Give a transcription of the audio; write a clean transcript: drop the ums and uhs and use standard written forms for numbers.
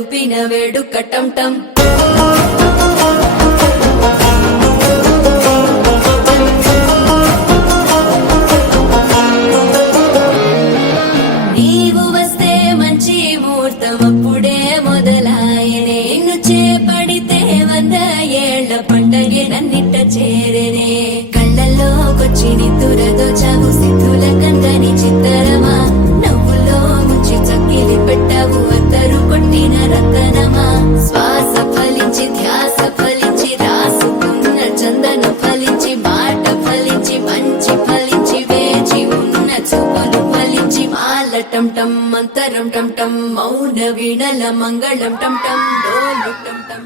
కలిపిన వేడుక టం టం నీవు వస్తే మంచి ముహూర్తం అప్పుడే మొదలాయనే నిన్ను చేపడితే 100 ఏళ్ల పండగే నన్నిట్ట చేరేనే కళ్ళల్లోకొచ్చి నిద్దురదోచావు సిద్ధుల కందని చిత్తరమా నవ్వులో ముంచి చక్కిలి పెట్టావు అత్తరు కొట్టిన రతనమా శ్వాస ఫలించి ధ్యాస ఫలించి రాసుకున్న చందన ఫలించి మాట ఫలించి మంచి ఫలించి వేచి ఉన్న చూపులు ఫలించి మాల టం టం మంతరం టం టం మౌన వీణల మంగళం టం టం డోలు టం టం